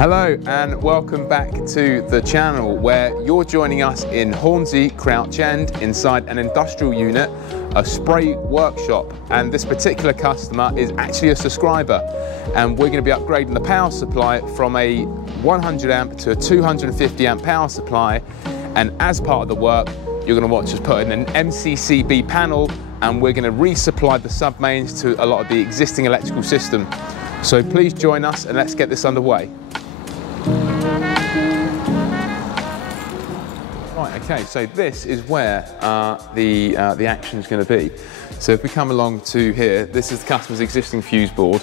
Hello and welcome back to the channel where you're joining us in Hornsey, Crouch End inside an industrial unit, a spray workshop, and this particular customer is actually a subscriber and we're going to be upgrading the power supply from a 100 amp to a 250 amp power supply, and as part of the work you're going to watch us put in an MCCB panel and we're going to resupply the sub-mains to a lot of the existing electrical system. So please join us and let's get this underway. Right, okay, so this is where the action is going to be. So if we come along to here, this is the customer's existing fuse board,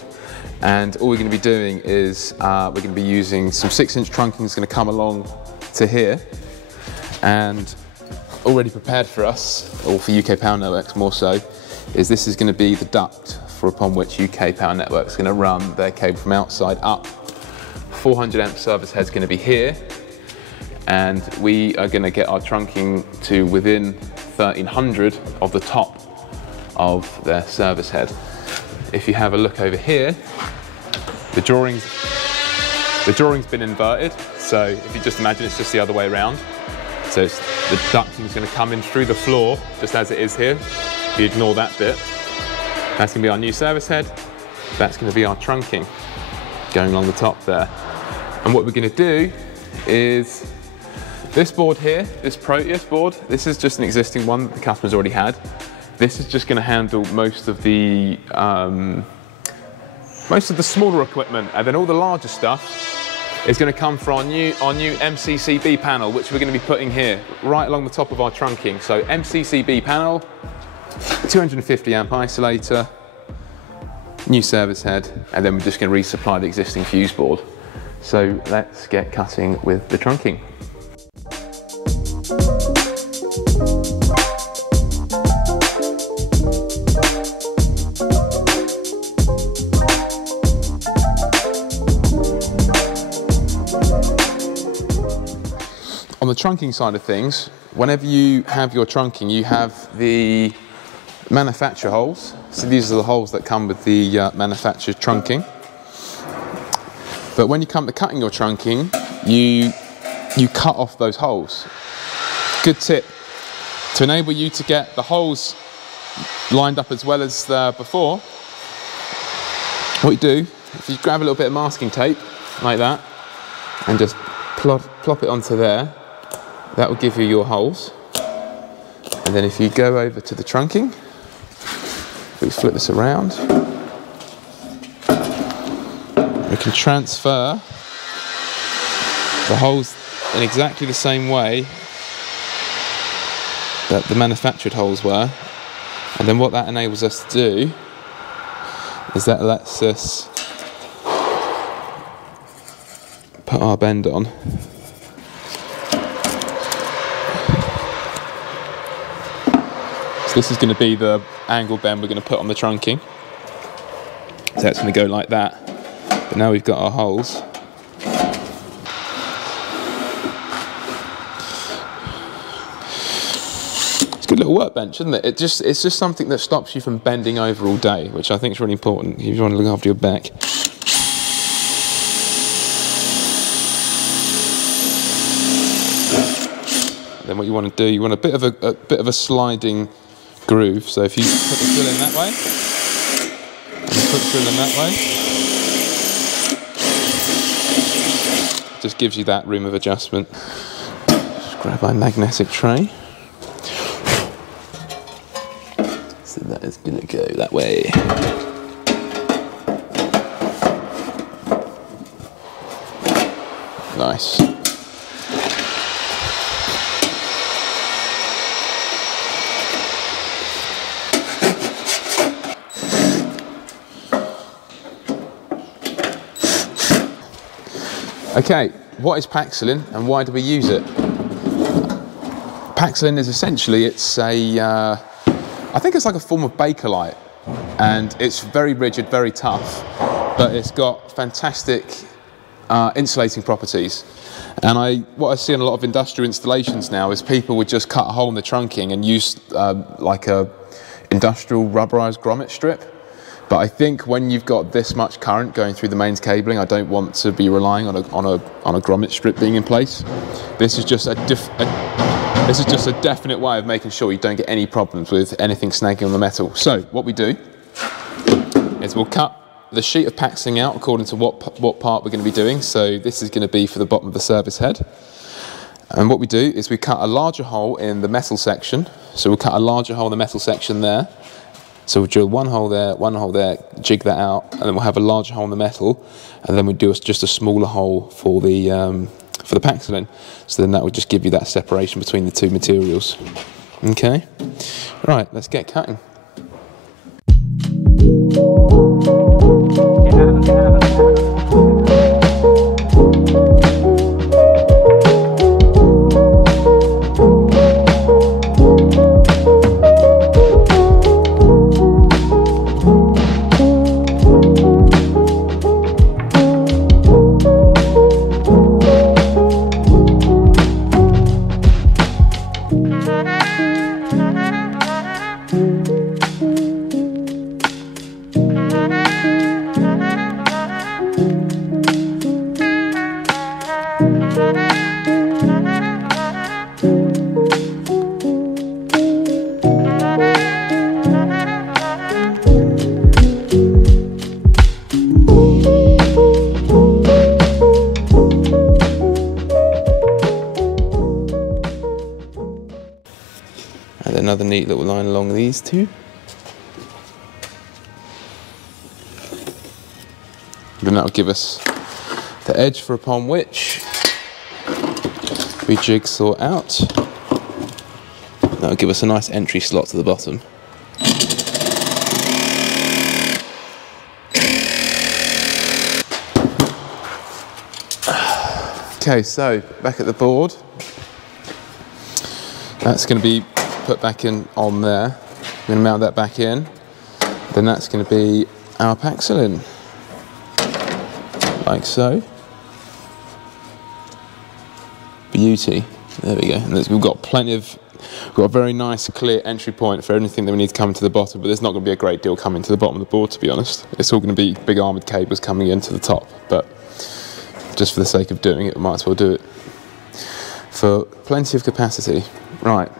and all we're going to be doing is we're going to be using some 6-inch trunking that's going to come along to here, and already prepared for us, or for UK Power Networks more so, is this is going to be the duct for upon which UK Power Networks are going to run their cable from outside up. 400 amp service head's going to be here, and we are going to get our trunking to within 1300 of the top of their service head. If you have a look over here, the drawing's been inverted, so if you just imagine it's just the other way around. So the ducting is going to come in through the floor just as it is here. If you ignore that bit, that's going to be our new service head. That's going to be our trunking going along the top there. And what we're going to do is this board here, this Proteus board, this is just an existing one that the customer's already had. This is just going to handle most of the smaller equipment, and then all the larger stuff is going to come from our new MCCB panel, which we're going to be putting here, right along the top of our trunking. So MCCB panel, 250 amp isolator, new service head, and then we're just going to resupply the existing fuse board. So let's get cutting with the trunking. On the trunking side of things, whenever you have your trunking, you have the manufacturer holes. So these are the holes that come with the manufactured trunking. But when you come to cutting your trunking, you cut off those holes. Good tip to enable you to get the holes lined up as well as before. What you do, if you grab a little bit of masking tape like that and just plop it onto there, that will give you your holes. And then if you go over to the trunking, we flip this around, we can transfer the holes in exactly the same way that the manufactured holes were. And then what that enables us to do is that lets us put our bend on. So this is going to be the angle bend we're going to put on the trunking. So that's going to go like that. But now we've got our holes. It's a good little workbench, isn't it? It's just something that stops you from bending over all day, which I think is really important if you want to look after your back. Then what you want to do, you want a bit of a sliding groove. So if you put the drill in that way, and put the drill in that way, it just gives you that room of adjustment. Just grab my magnetic tray. So that is going to go that way. Nice. Okay, what is Paxilin and why do we use it? Paxilin is essentially, I think it's like a form of Bakelite, and it's very rigid, very tough, but it's got fantastic insulating properties. And what I see in a lot of industrial installations now is people would just cut a hole in the trunking and use like a industrial rubberized grommet strip. But I think when you've got this much current going through the mains cabling, I don't want to be relying on a grommet strip being in place. This is just a definite way of making sure you don't get any problems with anything snagging on the metal. So what we do is we'll cut the sheet of paxing out according to what part we're going to be doing. So this is going to be for the bottom of the service head. And what we do is we cut a larger hole in the metal section. So we'll cut a larger hole in the metal section there. So we'll drill one hole there, jig that out, and then we'll have a larger hole in the metal, and then we'll do just a smaller hole for the paxillin. So then that will just give you that separation between the two materials. Okay, right, let's get cutting. And another neat little line along these two. Then that'll give us the edge for upon which we jigsaw out. That'll give us a nice entry slot to the bottom. Okay, so back at the board. That's going to be put back in on there. We're going to mount that back in. Then that's going to be our paxillin. Like so. Beauty. There we go. And we've got a very nice clear entry point for anything that we need to come to the bottom, but there's not going to be a great deal coming to the bottom of the board, to be honest. It's all going to be big armoured cables coming into the top, but just for the sake of doing it, we might as well do it. For plenty of capacity. Right.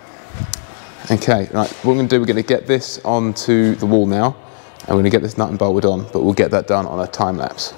Okay, right. What we're going to do, we're going to get this onto the wall now, and we're going to get this nut and bolted on, but we'll get that done on a time lapse.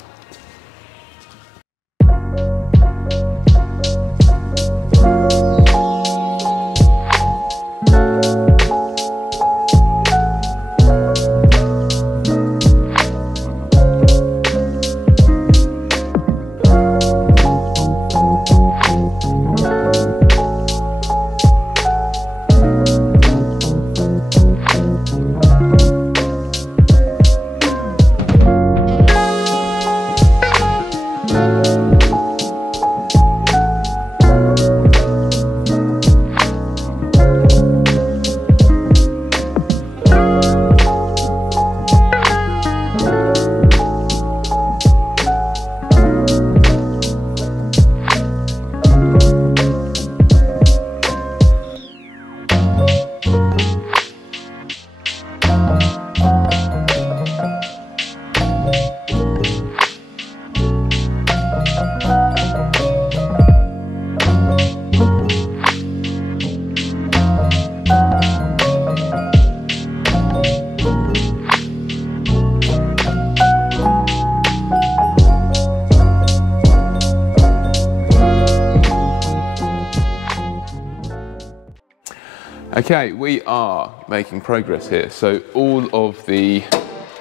Okay, we are making progress here. So all of the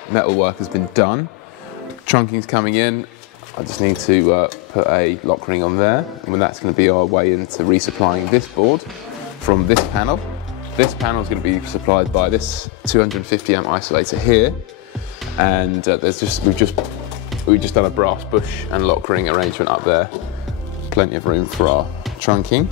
metal work has been done. Trunking's coming in. I just need to put a lock ring on there, and that's going to be our way into resupplying this board from this panel. This panel is going to be supplied by this 250 amp isolator here, and we've just done a brass bush and lock ring arrangement up there. Plenty of room for our trunking.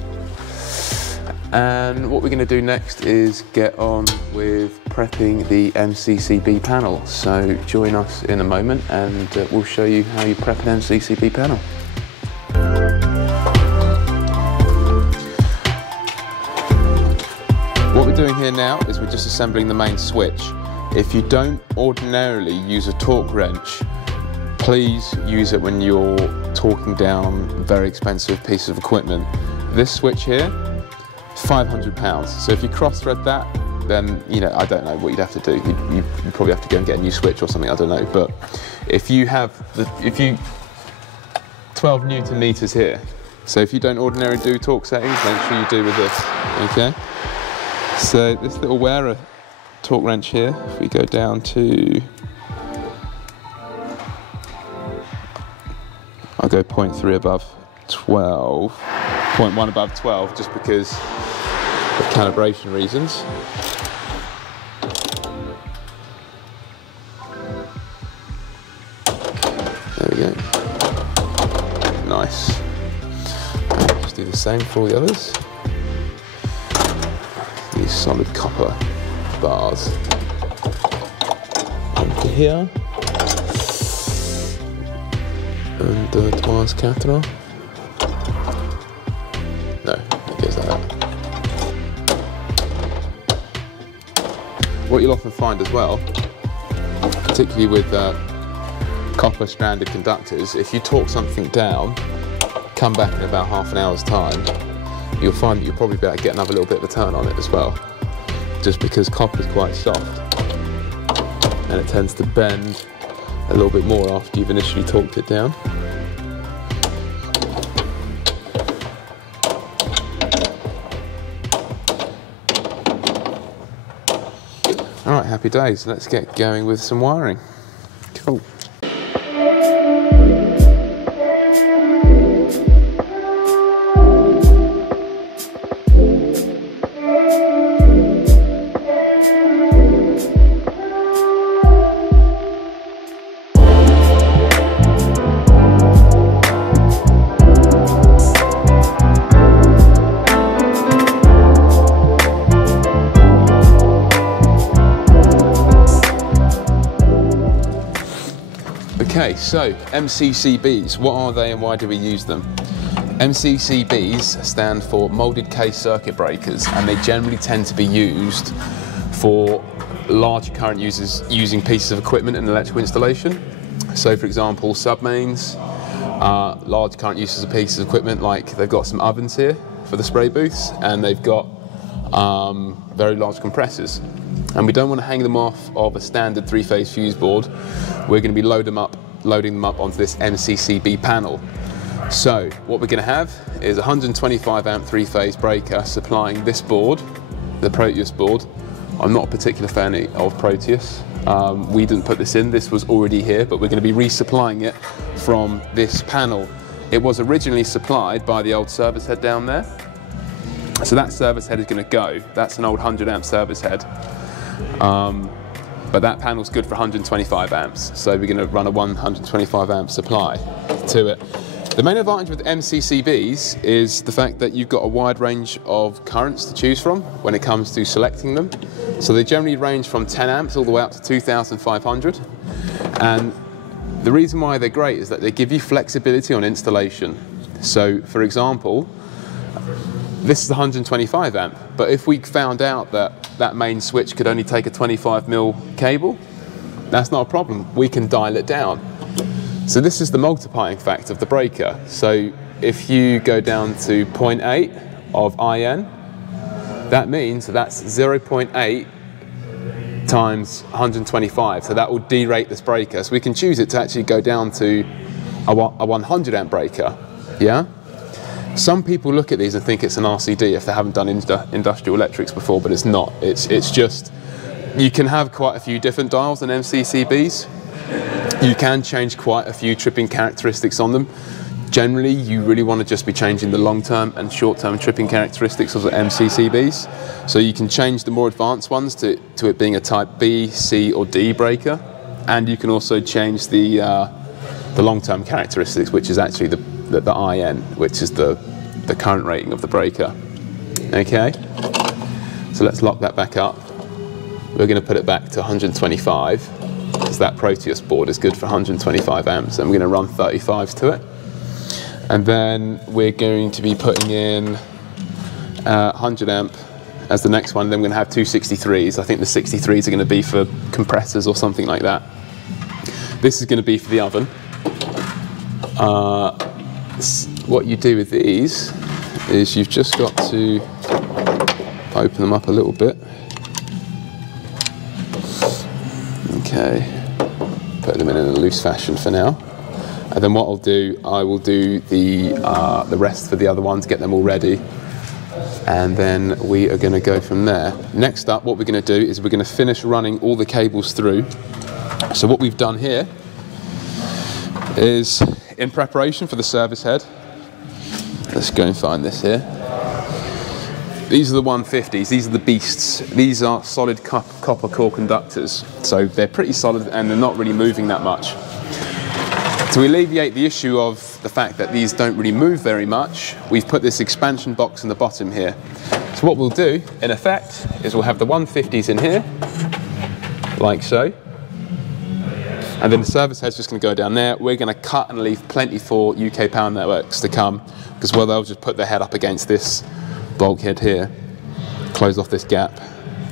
And what we're going to do next is get on with prepping the MCCB panel. So join us in a moment and we'll show you how you prep an MCCB panel. What we're doing here now is we're just assembling the main switch. If you don't ordinarily use a torque wrench, please use it when you're torquing down very expensive pieces of equipment. This switch here, £500. So if you cross-thread that, then, you know, I don't know what you'd have to do. You probably have to go and get a new switch or something, I don't know. But if you have, 12 Newton meters here. So if you don't ordinarily do torque settings, make sure you do with this, okay? So this little wearer torque wrench here, if we go down to, I'll go 0.3 above 12, 0.1 above 12, just because of calibration reasons. There we go. Nice. Just do the same for all the others. These solid copper bars onto here. And twice catheter. No, it goes like that. What you'll often find as well, particularly with copper stranded conductors, if you torque something down, come back in about half an hour's time, you'll find that you'll probably be able to get another little bit of a turn on it as well, just because copper is quite soft and it tends to bend a little bit more after you've initially torqued it down. All right, happy days. Let's get going with some wiring. Cool. Okay, so MCCBs, what are they and why do we use them? MCCBs stand for molded case circuit breakers, and they generally tend to be used for large current users using pieces of equipment in electrical installation. So for example, submains, large current users of pieces of equipment, like they've got some ovens here for the spray booths, and they've got very large compressors. And we don't want to hang them off of a standard three-phase fuse board. We're going to be loading them up onto this MCCB panel. So what we're going to have is a 125 amp three-phase breaker supplying this board, the Proteus board. I'm not a particular fan of Proteus. We didn't put this in, this was already here, but we're going to be resupplying it from this panel. It was originally supplied by the old service head down there. So that service head is going to go. That's an old 100 amp service head. But that panel's good for 125 amps, so we're going to run a 125 amp supply to it. The main advantage with MCCBs is the fact that you've got a wide range of currents to choose from when it comes to selecting them. So they generally range from 10 amps all the way up to 2,500. And the reason why they're great is that they give you flexibility on installation. So for example, this is 125 amp, but if we found out that that main switch could only take a 25mm cable, that's not a problem. We can dial it down. So this is the multiplying factor of the breaker. So if you go down to 0.8 of IN, that means that's 0.8 times 125. So that will derate this breaker. So we can choose it to actually go down to a 100 amp breaker, yeah? Some people look at these and think it's an RCD if they haven't done industrial electrics before, but it's not. It's just, you can have quite a few different dials in MCCBs. You can change quite a few tripping characteristics on them. Generally, you really want to just be changing the long-term and short-term tripping characteristics of the MCCBs. So you can change the more advanced ones to it being a type B, C, or D breaker. And you can also change the long-term characteristics, which is actually the IN, which is the current rating of the breaker. Okay, so let's lock that back up. We're going to put it back to 125, because that Proteus board is good for 125 amps, and we're going to run 35s to it. And then we're going to be putting in 100 amp as the next one. Then we're going to have two 63s. I think the 63s are going to be for compressors or something like that. This is going to be for the oven. What you do with these is you've just got to open them up a little bit. Okay, put them in a loose fashion for now. And then what I'll do, I will do the rest for the other ones, get them all ready. And then we are going to go from there. Next up, what we're going to do is we're going to finish running all the cables through. So what we've done here is, in preparation for the service head, let's go and find this here. These are the 150s, these are the beasts. These are solid copper core conductors. So they're pretty solid and they're not really moving that much. To alleviate the issue of the fact that these don't really move very much, we've put this expansion box in the bottom here. So what we'll do, in effect, is we'll have the 150s in here, like so. And then the service head's just going to go down there. We're going to cut and leave plenty for UK Power Networks to come, because well, they'll just put their head up against this bulkhead here, close off this gap,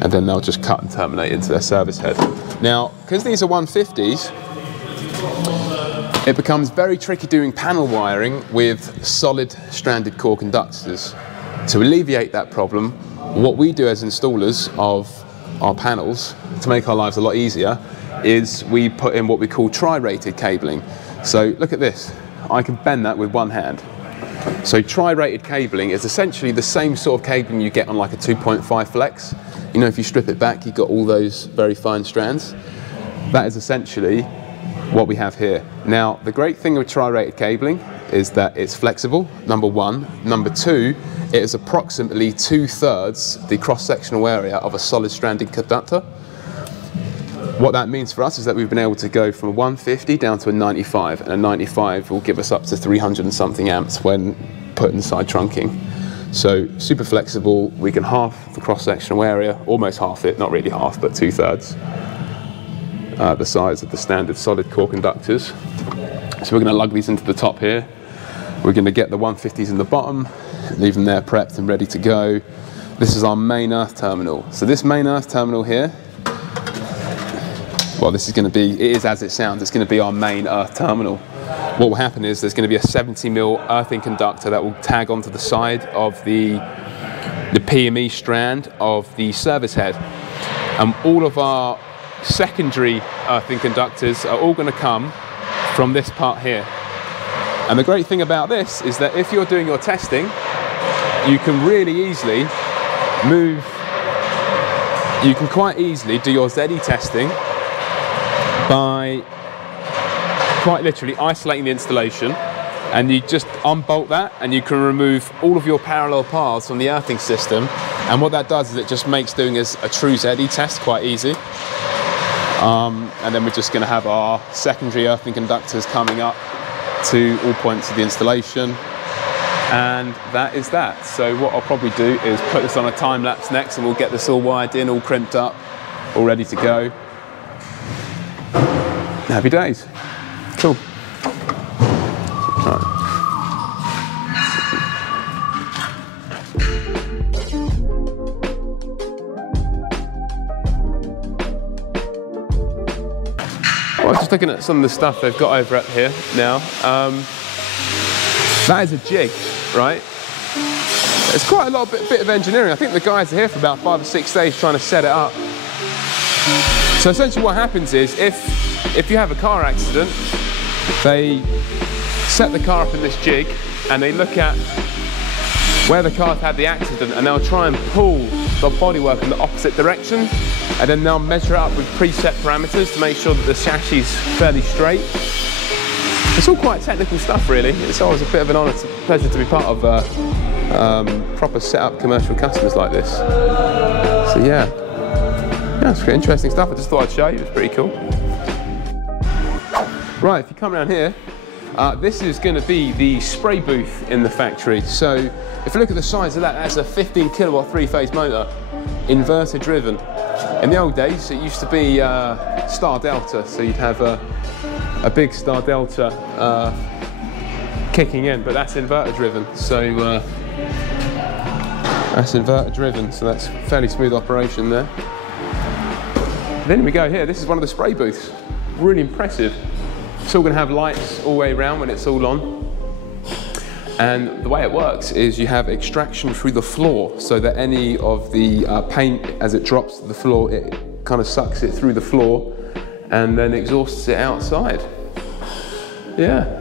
and then they'll just cut and terminate into their service head. Now, because these are 150s, it becomes very tricky doing panel wiring with solid stranded core conductors. To alleviate that problem, what we do as installers of our panels, to make our lives a lot easier, is we put in what we call tri-rated cabling. So look at this, I can bend that with one hand. So tri-rated cabling is essentially the same sort of cabling you get on like a 2.5 flex. You know, if you strip it back, you've got all those very fine strands. That is essentially what we have here. Now, the great thing with tri-rated cabling is that it's flexible, number one. Number two, it is approximately 2/3 the cross-sectional area of a solid stranded conductor. What that means for us is that we've been able to go from a 150 down to a 95, and a 95 will give us up to 300 and something amps when put inside trunking. So super flexible, we can half the cross-sectional area, almost half it, not really half, but 2/3 the size of the standard solid core conductors. So we're going to lug these into the top here. We're going to get the 150s in the bottom, leave them there prepped and ready to go. This is our main earth terminal. So this main earth terminal here, well, this is going to be, it is as it sounds, it's going to be our main earth terminal. What will happen is there's going to be a 70mm earthing conductor that will tag onto the side of the PME strand of the service head. And all of our secondary earthing conductors are all going to come from this part here. And the great thing about this is that if you're doing your testing, you can really easily you can quite easily do your ZE testing by quite literally isolating the installation, and you just unbolt that and you can remove all of your parallel paths from the earthing system, and what that does is it just makes doing a true ZE test quite easy. And then we're just going to have our secondary earthing conductors coming up to all points of the installation, and that is that. So what I'll probably do is put this on a time lapse next, and we'll get this all wired in, all crimped up, all ready to go. Happy days. Cool. Right. Well, just looking at some of the stuff they've got over up here now. That is a jig, right? It's quite a bit of engineering. I think the guys are here for about 5 or 6 days trying to set it up. So essentially what happens is, if you have a car accident, they set the car up in this jig and they look at where the car's had the accident, and they'll try and pull the bodywork in the opposite direction, and then they'll measure it up with preset parameters to make sure that the chassis is fairly straight. It's all quite technical stuff, really. It's always a bit of an honour, pleasure to be part of proper set-up commercial customers like this. So yeah, it's pretty interesting stuff. I just thought I'd show you. It's pretty cool. Right, if you come around here, this is going to be the spray booth in the factory. So if you look at the size of that, that's a 15 kilowatt 3-phase motor, inverter driven. In the old days, it used to be Star Delta, so you'd have a big Star Delta kicking in, but that's inverter driven. So That's inverter driven, so that's fairly smooth operation there. Then we go here, this is one of the spray booths. Really impressive. It's all going to have lights all the way around when it's all on. And the way it works is you have extraction through the floor, so that any of the paint, as it drops to the floor, it kind of sucks it through the floor and then exhausts it outside. Yeah.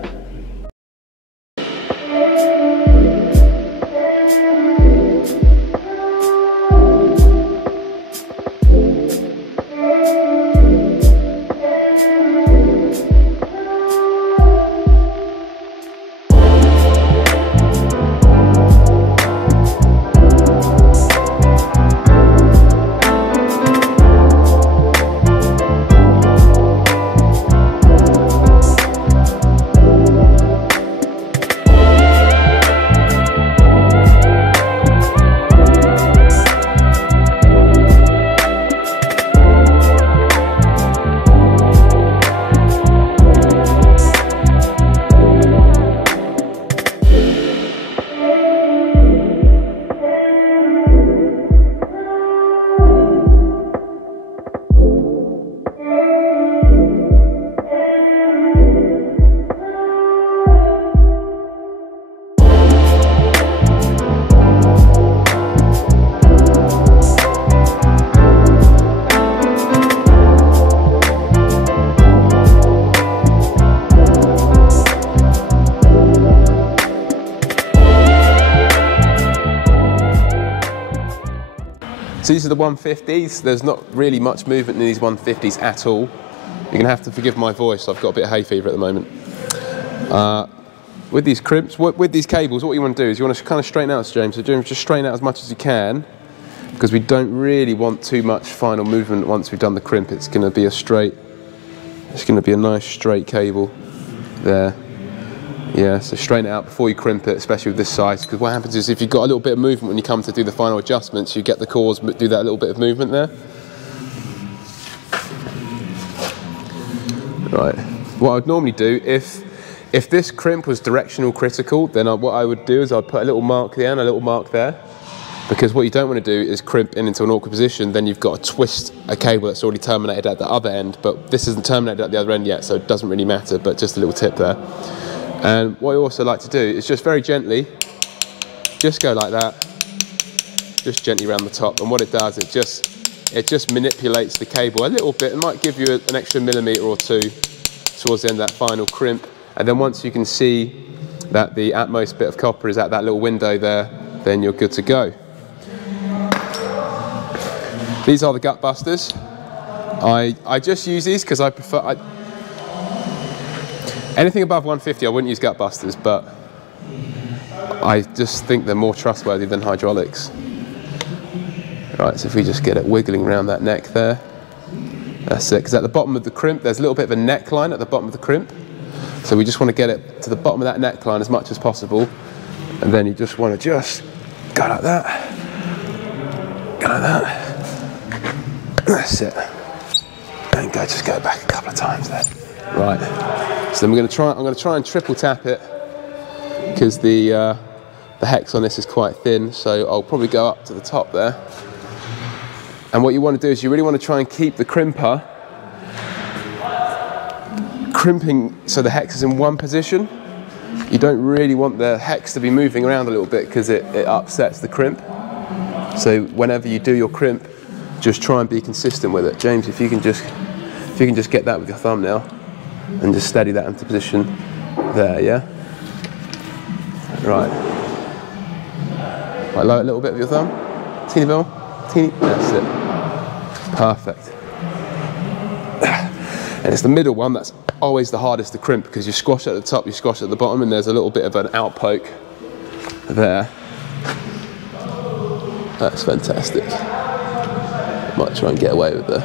So these are the 150s. There's not really much movement in these 150s at all. You're going to have to forgive my voice. I've got a bit of hay fever at the moment. With these crimps, with these cables, what you want to do is you want to kind of straighten out, James. So James, just straighten out as much as you can, because we don't really want too much final movement once we've done the crimp. It's going to be a straight, it's going to be a nice straight cable there. Yeah, so straighten it out before you crimp it, especially with this size, because what happens is if you've got a little bit of movement when you come to do the final adjustments, you get the cores do that little bit of movement there. Right, what I would normally do, if this crimp was directional critical, then what I would do is I'd put a little mark there and a little mark there, because what you don't want to do is crimp into an awkward position, then you've got to twist a cable that's already terminated at the other end, but this isn't terminated at the other end yet, so it doesn't really matter, but just a little tip there. And what I also like to do is just very gently, just go like that, just gently around the top, and what it does, it just manipulates the cable a little bit. It might give you an extra millimetre or two towards the end of that final crimp, and then once you can see that the utmost bit of copper is at that little window there, then you're good to go. These are the gut busters. I just use these because I prefer, anything above 150 I wouldn't use gut busters, but I just think they're more trustworthy than hydraulics. Right, so if we just get it wiggling around that neck there, that's it, because at the bottom of the crimp there's a little bit of a neckline at the bottom of the crimp, so we just want to get it to the bottom of that neckline as much as possible, and then you just want to just go like that, go like that, that's it, and go, just go back a couple of times there. Right, so then I'm going to try and triple tap it, because the hex on this is quite thin, so I'll probably go up to the top there. And what you want to do is you really want to try and keep the crimper crimping so the hex is in one position. You don't really want the hex to be moving around a little bit, because it upsets the crimp. So whenever you do your crimp, just try and be consistent with it. James, if you can just get that with your thumbnail and just steady that into position there, yeah? Right. Right, lower it a little bit with your thumb. Teeny bit more. Teeny, that's it. Perfect. And it's the middle one that's always the hardest to crimp, because you squash at the top, you squash at the bottom, and there's a little bit of an outpoke there. That's fantastic. Might try and get away with the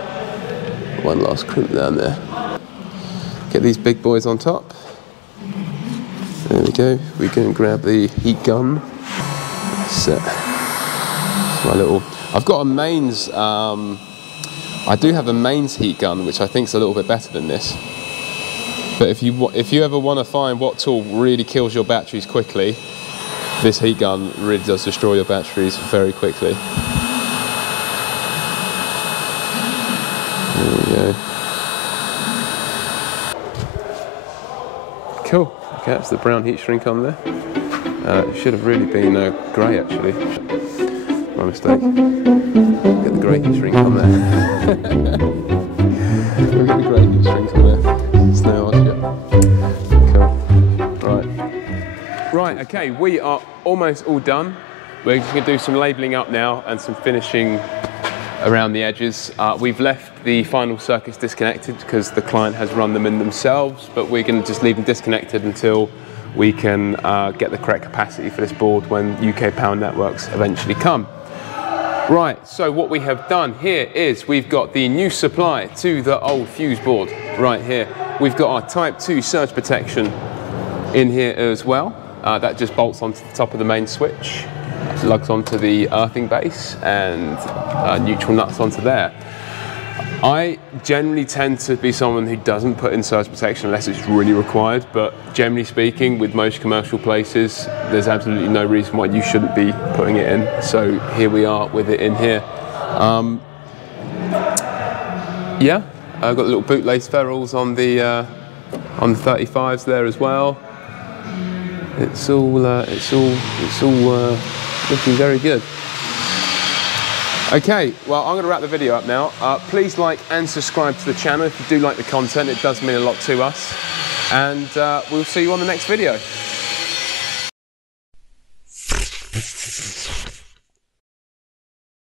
one last crimp down there. Get these big boys on top. There we go. We can grab the heat gun. That's it. My little. I've got a mains. I do have a mains heat gun, which I think is a little bit better than this. But if you ever want to find what tool really kills your batteries quickly, this heat gun really does destroy your batteries very quickly. There we go. Cool. Okay, that's the brown heat shrink on there. It should have really been grey actually. My mistake. Get the grey heat shrink on there. We'll get the grey heat shrink on there. It's no hardship. Cool. Right. Right, okay, we are almost all done. We're just going to do some labelling up now and some finishing around the edges. We've left the final circuits disconnected because the client has run them in themselves, but we're going to just leave them disconnected until we can get the correct capacity for this board when UK power networks eventually come. Right, so what we have done here is we've got the new supply to the old fuse board right here. We've got our Type 2 surge protection in here as well. That just bolts onto the top of the main switch, lugs onto the earthing base, and neutral nuts onto there. I generally tend to be someone who doesn't put in surge protection unless it's really required, but generally speaking, with most commercial places, there's absolutely no reason why you shouldn't be putting it in. So here we are with it in here. Yeah, I've got little bootlace ferrules on the 35s there as well. It's all looking very good. Okay, well, I'm going to wrap the video up now. Please like and subscribe to the channel if you do like the content. It does mean a lot to us. And we'll see you on the next video.